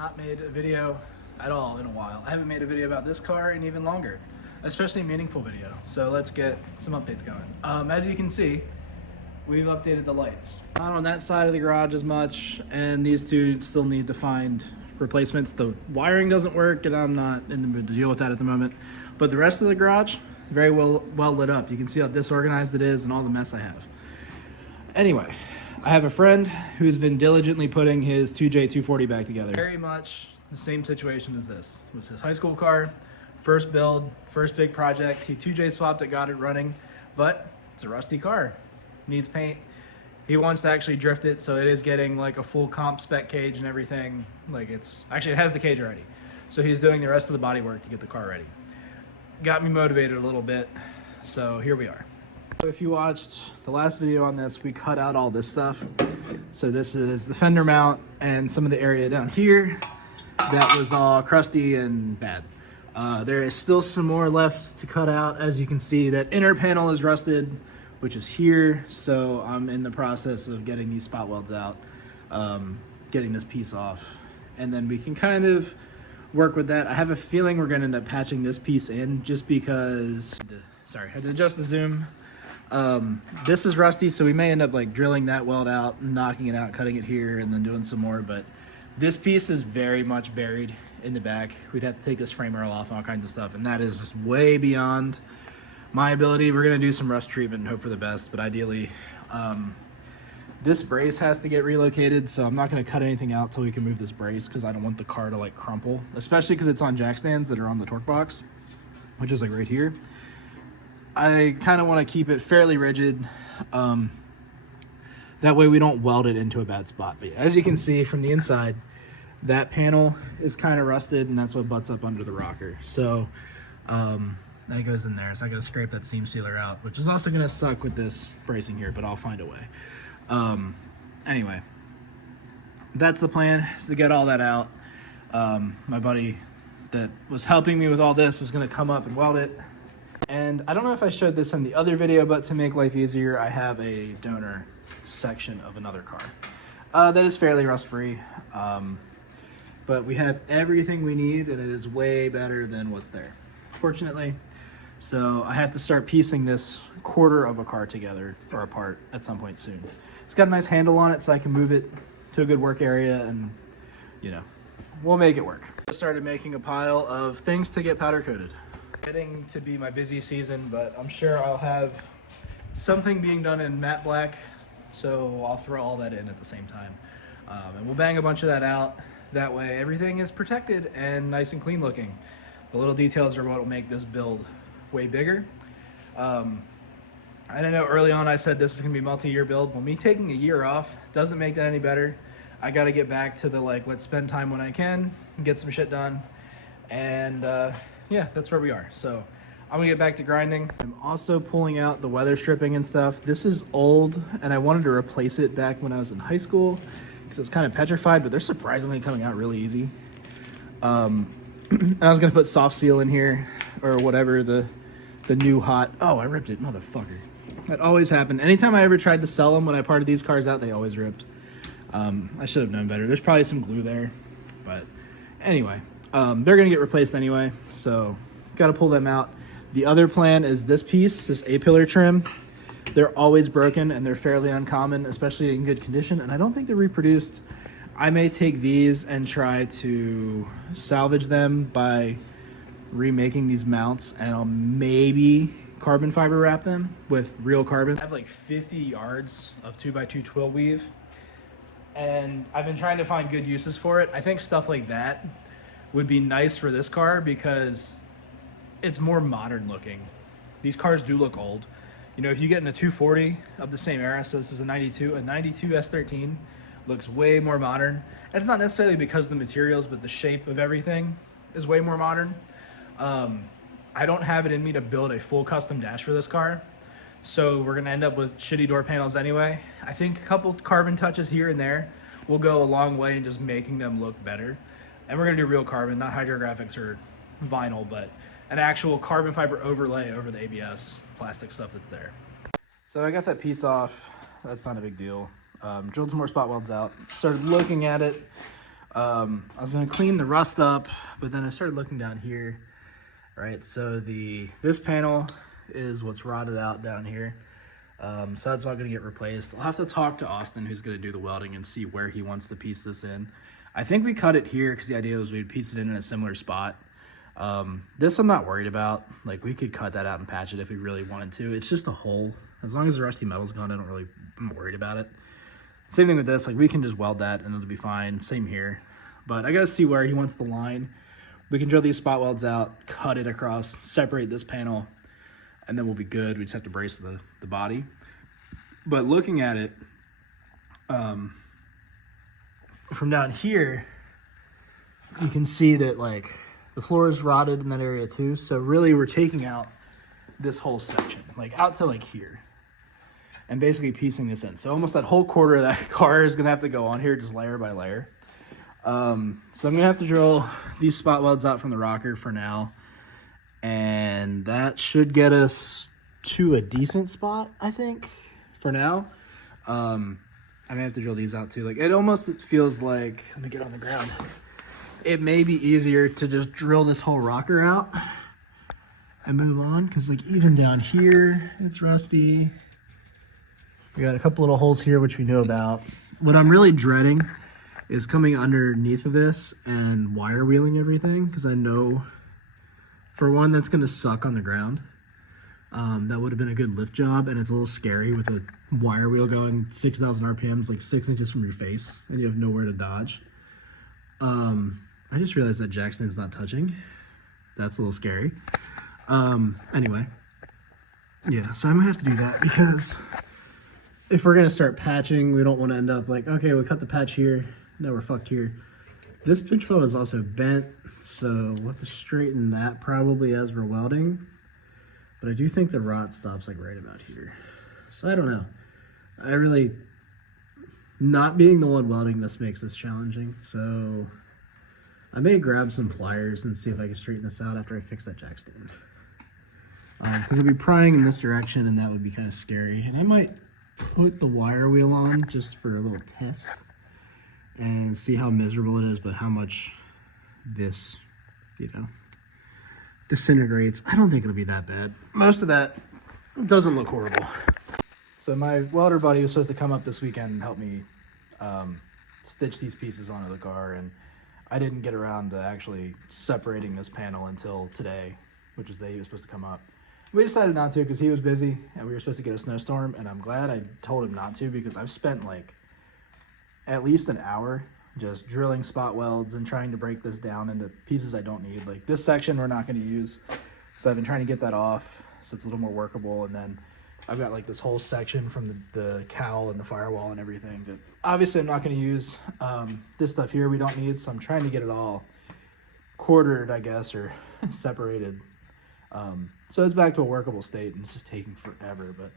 not made a video at all in a while. I haven't made a video about this car in even longer, especially a meaningful video. So let's get some updates going. As you can see, we've updated the lights. Not on that side of the garage as much, and these two still need to find replacements. The wiring doesn't work, and I'm not in the mood to deal with that at the moment. But the rest of the garage, very well lit up. You can see how disorganized it is and all the mess I have. Anyway, I have a friend who's been diligently putting his 2J240 back together. Very much the same situation as this. It was his high school car, first build, first big project. He 2J swapped it, got it running, but it's a rusty car. Needs paint. He wants to actually drift it, so it is getting like a full comp spec cage and everything. Like it has the cage already. So he's doing the rest of the body work to get the car ready. Got me motivated a little bit, so here we are. If you watched the last video on this, we cut out all this stuff. So this is the fender mount and some of the area down here that was all crusty and bad. There is still some more left to cut out. As you can see, that inner panel is rusted, which is here. So I'm in the process of getting these spot welds out, getting this piece off, and then we can kind of work with that. I have a feeling we're gonna end up patching this piece in just because, sorry, I had to adjust the zoom. This is rusty, so we may end up like drilling that weld out, knocking it out, cutting it here, and then doing some more. But this piece is very much buried in the back. We'd have to take this frame rail off and all kinds of stuff, and that is just way beyond my ability. We're gonna do some rust treatment and hope for the best, but ideally, this brace has to get relocated, so I'm not gonna cut anything out till we can move this brace because I don't want the car to like crumple, especially because it's on jack stands that are on the torque box, which is like right here. I kind of want to keep it fairly rigid. That way we don't weld it into a bad spot. But as you can see from the inside, that panel is kind of rusted, and that's what butts up under the rocker. So that goes in there. So I got to scrape that seam sealer out, which is also going to suck with this bracing here, but I'll find a way. Anyway, that's the plan, is to get all that out. My buddy that was helping me with all this is going to come up and weld it. And I don't know if I showed this in the other video, but to make life easier, I have a donor section of another car that is fairly rust-free. But we have everything we need, and it is way better than what's there, fortunately. So I have to start piecing this quarter of a car together or apart at some point soon. It's got a nice handle on it, so I can move it to a good work area, and you know, we'll make it work. I started making a pile of things to get powder coated. Getting to be my busy season, but I'm sure I'll have something being done in matte black, so I'll throw all that in at the same time. And we'll bang a bunch of that out. That way everything is protected and nice and clean looking. The little details are what will make this build way bigger. I don't know, early on I said this is gonna be a multi-year build. Well, me taking a year off doesn't make that any better. I gotta get back to the like, let's spend time when I can and get some shit done. And yeah, that's where we are. So I'm gonna get back to grinding. I'm also pulling out the weather stripping and stuff. This is old, and I wanted to replace it back when I was in high school because it was kind of petrified, but they're surprisingly coming out really easy. And I was gonna put soft seal in here or whatever, the new hot. Oh, I ripped it, motherfucker. That always happened. Anytime I ever tried to sell them when I parted these cars out, they always ripped. I should have known better. There's probably some glue there, but anyway. They're gonna get replaced anyway, so gotta pull them out. The other plan is this piece, this A-pillar trim. They're always broken, and they're fairly uncommon, especially in good condition, and I don't think they're reproduced. I may take these and try to salvage them by remaking these mounts, and I'll maybe carbon fiber wrap them with real carbon. I have like 50 yards of 2x2 twill weave, and I've been trying to find good uses for it. I think stuff like that would be nice for this car because it's more modern looking. These cars do look old. You know, if you get in a 240 of the same era, so this is a 92 S13 looks way more modern. And it's not necessarily because of the materials, but the shape of everything is way more modern. I don't have it in me to build a full custom dash for this car, so we're gonna end up with shitty door panels anyway. I think a couple carbon touches here and there will go a long way in just making them look better. And we're gonna do real carbon, not hydrographics or vinyl, but an actual carbon fiber overlay over the ABS plastic stuff that's there. So I got that piece off. That's not a big deal. Drilled some more spot welds out. Started looking at it. I was gonna clean the rust up, but then I started looking down here. Right, so this panel is what's rotted out down here. So that's all gonna get replaced. I'll have to talk to Austin, who's gonna do the welding, and see where he wants to piece this in. I think we cut it here because the idea was we'd piece it in a similar spot. This I'm not worried about. Like, we could cut that out and patch it if we really wanted to. It's just a hole. As long as the rusty metal's gone, I'm worried about it. Same thing with this, like we can just weld that and it'll be fine. Same here. But I gotta see where he wants the line. We can drill these spot welds out, cut it across, separate this panel, and then we'll be good. We just have to brace the body. But looking at it, from down here, you can see that like the floor is rotted in that area too. So really we're taking out this whole section, like out to like here, and basically piecing this in. So almost that whole quarter of that car is gonna have to go on here just layer by layer. So I'm gonna have to drill these spot welds out from the rocker for now, and that should get us to a decent spot, I think, for now. I may have to drill these out too. Like, it almost feels like, let me get on the ground, it may be easier to just drill this whole rocker out and move on, because like even down here it's rusty. We got a couple little holes here which we know about. What I'm really dreading is coming underneath of this and wire wheeling everything, because I know, for one, that's going to suck on the ground. That would have been a good lift job, and it's a little scary with a wire wheel going 6,000 RPMs, like 6 inches from your face, and you have nowhere to dodge. I just realized that jack stand's not touching. That's a little scary. Anyway, yeah, so I might have to do that, because if we're going to start patching, we don't want to end up like, okay, we cut the patch here, now we're fucked here. This pitch weld is also bent, so we'll have to straighten that probably as we're welding. But I do think the rot stops like right about here. So I don't know. I really, not being the one welding this makes this challenging. So I may grab some pliers and see if I can straighten this out after I fix that jack stand. Because it'll be prying in this direction, and that would be kind of scary. And I might put the wire wheel on just for a little test and see how miserable it is, but how much this, disintegrates. I don't think it'll be that bad. Most of that doesn't look horrible. So my welder buddy was supposed to come up this weekend and help me stitch these pieces onto the car, and I didn't get around to actually separating this panel until today, which is the day he was supposed to come up. We decided not to because he was busy and we were supposed to get a snowstorm, and I'm glad I told him not to, because I've spent like at least an hour just drilling spot welds and trying to break this down into pieces I don't need. Like this section we're not going to use, so I've been trying to get that off so it's a little more workable. And then I've got like this whole section from the cowl and the firewall and everything that obviously I'm not going to use. This stuff here we don't need, so I'm trying to get it all quartered, I guess, or separated. So it's back to a workable state, and it's just taking forever, but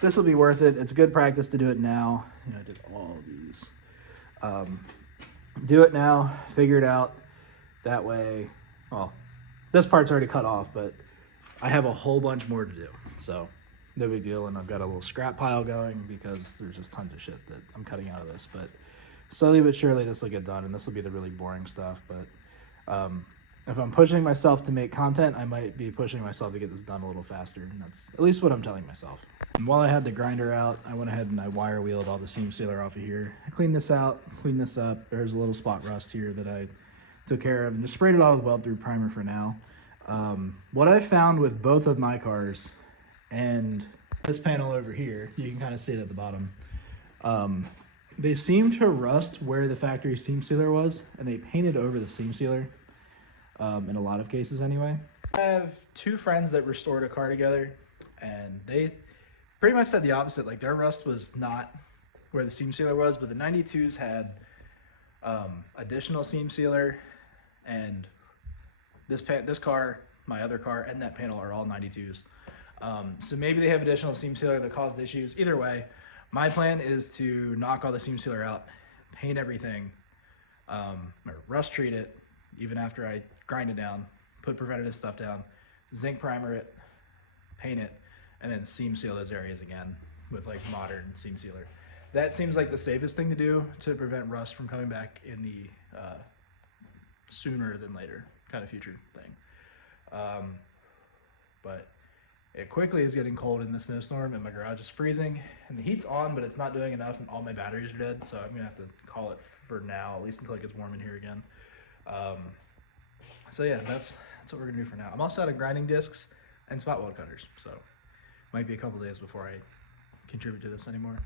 this will be worth it. It's good practice to do it now. I did all these. Do it now, figure it out. That way, well, this part's already cut off, but I have a whole bunch more to do. So no big deal. And I've got a little scrap pile going because there's just tons of shit that I'm cutting out of this. But slowly but surely this will get done, and this will be the really boring stuff. But if I'm pushing myself to make content, I might be pushing myself to get this done a little faster. And that's at least what I'm telling myself. And while I had the grinder out, I went ahead and I wire wheeled all the seam sealer off of here. I cleaned this out, cleaned this up. There's a little spot rust here that I took care of, and just sprayed it all with weld through primer for now. What I found with both of my cars and this panel over here, you can kind of see it at the bottom. They seem to rust where the factory seam sealer was, and they painted over the seam sealer. In a lot of cases anyway. I have two friends that restored a car together, and they pretty much said the opposite. Like, their rust was not where the seam sealer was, but the 92s had additional seam sealer, and this car, my other car, and that panel are all 92s. So maybe they have additional seam sealer that caused issues. Either way, my plan is to knock all the seam sealer out, paint everything, or rust treat it, even after I grind it down, put preventative stuff down, zinc primer it, paint it, and then seam seal those areas again with like modern seam sealer. that seems like the safest thing to do to prevent rust from coming back in the sooner than later kind of future thing. But it quickly is getting cold in the snowstorm, and my garage is freezing, and the heat's on, but it's not doing enough, and all my batteries are dead, so I'm gonna have to call it for now, at least until it gets warm in here again. So yeah, that's what we're gonna do for now. I'm also out of grinding discs and spot weld cutters, so might be a couple days before I contribute to this anymore.